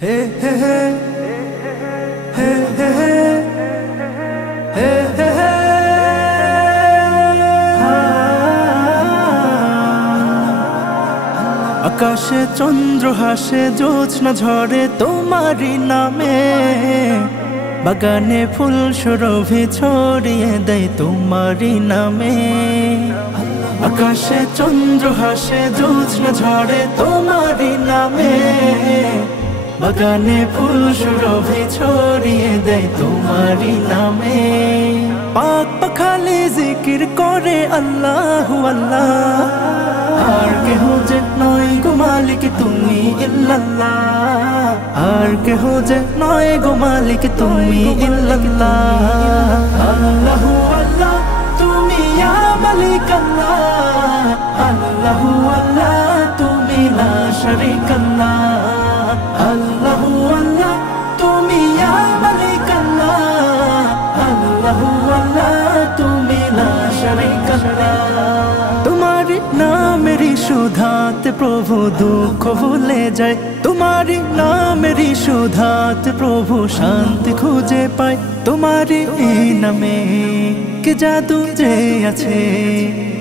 হে হে হে হে হে হে হে হে আকাশে চন্দ্র হাসে জ্যোৎস্না ঝরে তোমারি নামে, বাগানে ফুল সুরভি ছড়িয়ে দেয় তোমারি নামে। আকাশে চন্দ্র হাসে জ্যোৎস্না ঝরে তোমারি নামে, বাগানে ফুল সুরভি ছড়িয়ে দেয় তোমারি নামে। পাক পাখালি জিকির করে আল্লাহু আল্লাহ, আর কেহ যে নয় গো মালিক তুমি ইল্লাল্লাহ, আর কেহ যে নয় গো মালিক তুমি ইল্লাল্লাহ। আল্লাহু আল্লাহ তুমি ইয়া মালিক আল্লাহ, আল্লাহু আল্লাহ তুমি লা শারীকা আল্লাহ। আল্লাহু আল্লাহ তুমি ইয়া মালিক আল্লাহ, আল্লাহু আল্লাহ তুমি লা শারীকা আল্লাহ। তোমারি নামেরই সুধাতে প্রভু দুঃখ ভুলে যায়, তোমারি নামেরই সুধাতে প্রভু শান্তি খুঁজে পায়। তোমারি এই নামে কে জাদু যে আছে,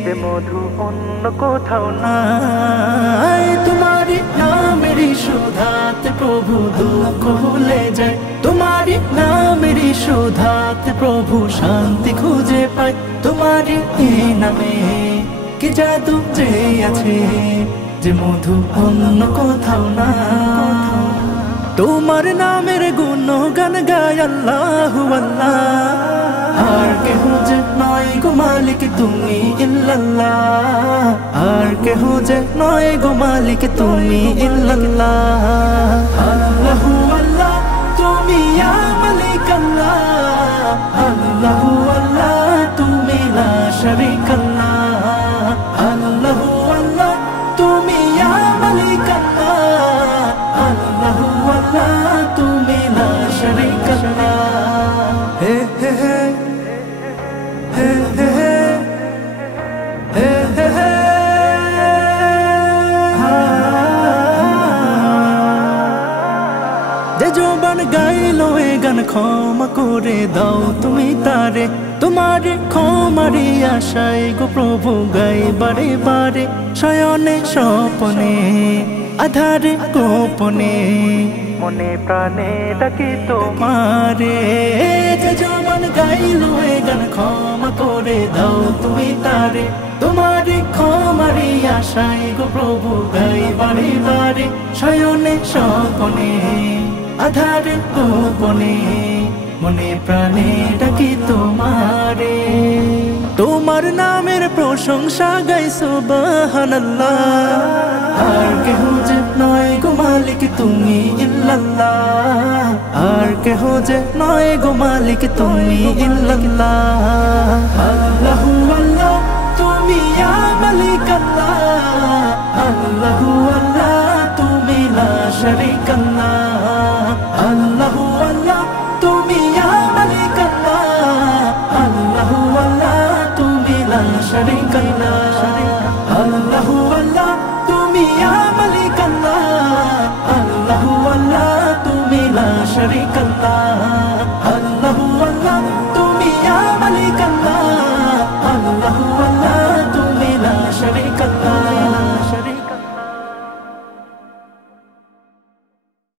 যে মধু অন্য কোথাও নাই। তোমারি নামেরই সুধাতে প্রভু দুঃখ ভুলে যায়, তোমারি নামেরই সুধাতে প্রভু শান্তি খুঁজে পায়। তোমারি এই নামে কি জাদু যে আছে, যে মধু অন্য কোথাও না। তোমার নামের গুণগান গায় আল্লাহু আল্লাহ, আর কেহ যে নয় গো মালিক তুমি ইল্লাল্লাহ, আর কেহ যে নয় গো মালিক তুমি ইল্লাল্লাহ। আল্লাহু আল্লাহ তুমি ইয়া মালিক আল্লাহ, আল্লাহু আল্লাহ তুমি লা শারীকা আল্লাহ। আল্লাহু আল্লাহ তুমি ইয়া মালিক আল্লাহ, আল্লাহু আল্লাহ তুমি লা শারীকা আল্লাহ। হে হে হে হে হে হে হে হে যে জবান গাইলো এ গান ক্ষমা করে দাও তুমি তারে, তোমার ক্ষমারি আশায় গো প্রভু গাই বারে বারে। শয়নে স্বপনে আধারে গোপনে মনে প্রাণে ডাকি তোমারে, যে জবান গাইলো এ গান ক্ষমা করে দাও তুমি তারে, তোমার ক্ষমারি আশায় গো প্রভু গাই বারে বারে। শয়নে স্বপনে আধারে গোপনে মনে প্রাণে ডাকি তোমারে। তোমার নামের প্রশংসা গাই সুবহানাল্লাহ, আর কেহ যে নয় গো মালিক তুমি ইল্লাল্লাহ, আর কেহ যে নয় গো মালিক তুমি ইল্লাল্লাহ। আল্লাহু আল্লাহ তুমি ইয়া মালিক আল্লাহ, আল্লাহু আল্লাহ তুমি লা শারীকা আল্লাহ। আল্লাহু আল্লাহ তুমি ইয়া মালিক আল্লাহ, আল্লাহু আল্লাহ তুমি লা শারীকা আল্লাহ। আল্লাহু আল্লাহ তুমি ইয়া মালিক আল্লাহ, আল্লাহু আল্লাহ তুমি লা শারীকা আল্লাহ।